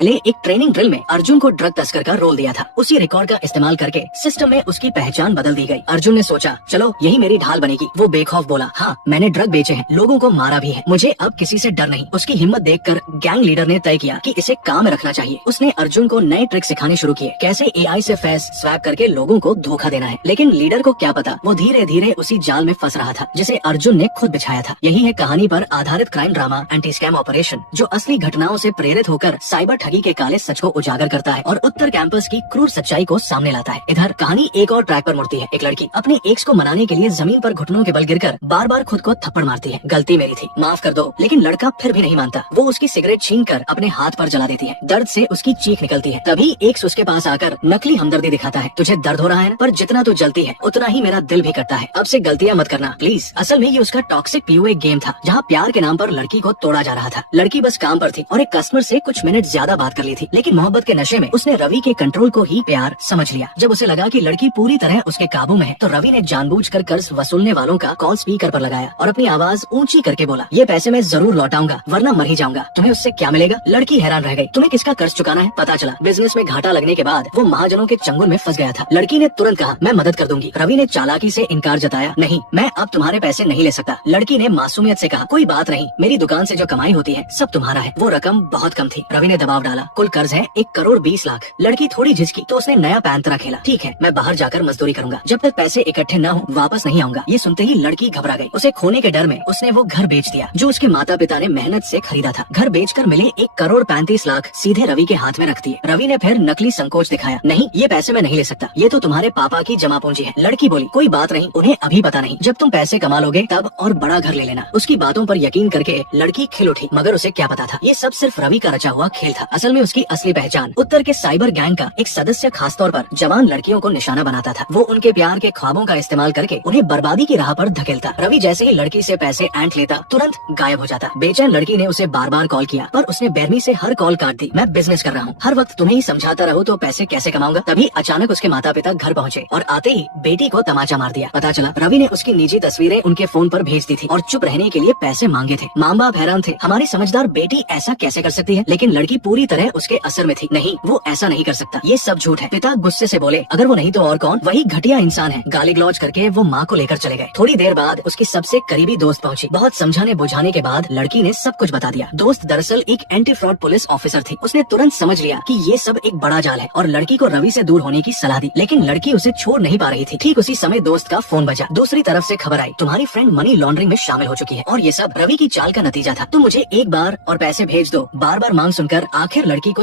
पहले एक training drill में अर्जुन को ड्रग तस्कर का रोल दिया था। उसी रिकॉर्ड का इस्तेमाल करके सिस्टम में उसकी पहचान बदल दी गई। अर्जुन ने सोचा चलो यही मेरी ढाल बनेगी। वो बेखौफ बोला, हाँ मैंने ड्रग बेचे हैं, लोगों को मारा भी है, मुझे अब किसी से डर नहीं। उसकी हिम्मत देखकर गैंग लीडर ने तय किया कि इसे काम में रखना चाहिए। उसने अर्जुन को नए ट्रिक सिखाने शुरू किए, कैसे एआई से फेस स्वैप करके लोगों को धोखा देना है। लेकिन लीडर को क्या पता, वो धीरे धीरे उसी जाल में फंस रहा था जिसे अर्जुन ने खुद बिछाया था। यही है कहानी पर आधारित crime drama anti scam operation, जो असली घटनाओं से प्रेरित होकर साइबर ठगी के काले सच को उजागर करता है और उत्तर कैंपस की क्रूर सच्चाई को सामने लाता है। इधर कहानी एक और ट्रैक पर मुड़ती है। एक लड़की अपने एक्स को मनाने के लिए जमीन पर घुटनों के बल गिरकर बार बार खुद को थप्पड़ मारती है। गलती मेरी थी, माफ कर दो। लेकिन लड़का फिर भी नहीं मानता। वो उसकी सिगरेट छीनकर अपने हाथ पर जला देती है। दर्द से उसकी चीख निकलती है। तभी एक्स उसके पास आकर नकली हमदर्दी दिखाता है, तुझे दर्द हो रहा है ना, पर जितना तू जलती है उतना ही मेरा दिल भी करता है। अब से गलतियां मत करना प्लीज। असल में ये उसका टॉक्सिक पीयूए गेम था, जहाँ प्यार के नाम पर लड़की को तोड़ा जा रहा था। लड़की बस काम पर थी और एक कस्टमर से कुछ मिनट ज्यादा बात कर ली थी, लेकिन मोहब्बत के नशे में उसने रवि के कंट्रोल को ही प्यार समझ लिया। जब उसे लगा कि लड़की पूरी तरह उसके काबू में है, तो रवि ने जानबूझकर कर्ज वसूलने वालों का कॉल स्पीकर पर लगाया और अपनी आवाज ऊंची करके बोला, ये पैसे मैं जरूर लौटाऊंगा वरना मर ही जाऊंगा। तुम्हें उससे क्या मिलेगा? लड़की हैरान रह गई। तुम्हें किसका कर्ज चुकाना है? पता चला बिजनेस में घाटा लगने के बाद वो महाजनों के चंगुल में फंस गया था। लड़की ने तुरंत कहा, मैं मदद कर दूंगी। रवि ने चालाकी से इनकार जताया, नहीं मैं अब तुम्हारे पैसे नहीं ले सकता। लड़की ने मासूमियत से कहा, कोई बात नहीं, मेरी दुकान से जो कमाई होती है सब तुम्हारा है। वो रकम बहुत कम थी। रवि ने दबाव डाला, कुल कर्ज है 1,20,00,000। लड़की थोड़ी झिझकी तो उसने नया पैंतरा खेला, ठीक है मैं बाहर जाकर मजदूरी करूंगा, जब तक पैसे इकट्ठे न हो वापस नहीं आऊंगा। ये सुनते ही लड़की घबरा गई। उसे खोने के डर में उसने वो घर बेच दिया जो उसके माता पिता ने मेहनत से खरीदा था। घर बेचकर मिले 1,35,00,000 सीधे रवि के हाथ में रख दिए। रवि ने फिर नकली संकोच दिखाया, नहीं ये पैसे मैं नहीं ले सकता, ये तो तुम्हारे पापा की जमा पूंजी है। लड़की बोली, कोई बात नहीं, उन्हें अभी पता नहीं, जब तुम पैसे कमा लोगे तब और बड़ा घर ले लेना। उसकी बातों पर यकीन करके लड़की खिल उठी, मगर उसे क्या पता था ये सब सिर्फ रवि का रचा हुआ खेल था। असल में उसकी असली पहचान उत्तर के साइबर गैंग का एक सदस्य खासतौर पर जवान लड़कियों को निशाना बनाता था। वो उनके प्यार के ख्वाबों का इस्तेमाल करके उन्हें बर्बादी की राह पर धकेलता। रवि जैसे ही लड़की से पैसे ऐंठ लेता तुरंत गायब हो जाता। बेचैन लड़की ने उसे बार बार कॉल किया, पर उसने बेरमी से हर कॉल काट दी। मैं बिजनेस कर रहा हूँ, हर वक्त तुम्हें ही समझाता रहूँ तो पैसे कैसे कमाऊंगा। तभी अचानक उसके माता पिता घर पहुँचे और आते ही बेटी को तमाचा मार दिया। पता चला रवि ने उसकी निजी तस्वीरें उनके फोन पर भेज दी थी और चुप रहने के लिए पैसे मांगे थे। माँ बाप हैरान थे, हमारी समझदार बेटी ऐसा कैसे कर सकती है। लेकिन लड़की पूरी तरह उसके असर में थी। नहीं वो ऐसा नहीं कर सकता, ये सब झूठ है। पिता गुस्से से बोले, अगर वो नहीं तो और कौन, वही घटिया इंसान है। गाली गलौज करके वो माँ को लेकर चले गए। थोड़ी देर बाद उसकी सबसे करीबी दोस्त पहुंची। बहुत समझाने बुझाने के बाद लड़की ने सब कुछ बता दिया। दोस्त दरअसल एक एंटी फ्रॉड पुलिस ऑफिसर थी। उसने तुरंत समझ लिया कि ये सब एक बड़ा जाल है और लड़की को रवि से दूर होने की सलाह दी। लेकिन लड़की उसे छोड़ नहीं पा रही थी। ठीक उसी समय दोस्त का फोन बजा। दूसरी तरफ से खबर आई, तुम्हारी फ्रेंड मनी लॉन्ड्रिंग में शामिल हो चुकी है और ये सब रवि की चाल का नतीजा था। तुम मुझे एक बार और पैसे भेज दो। बार बार मांग सुनकर आखिर लड़की को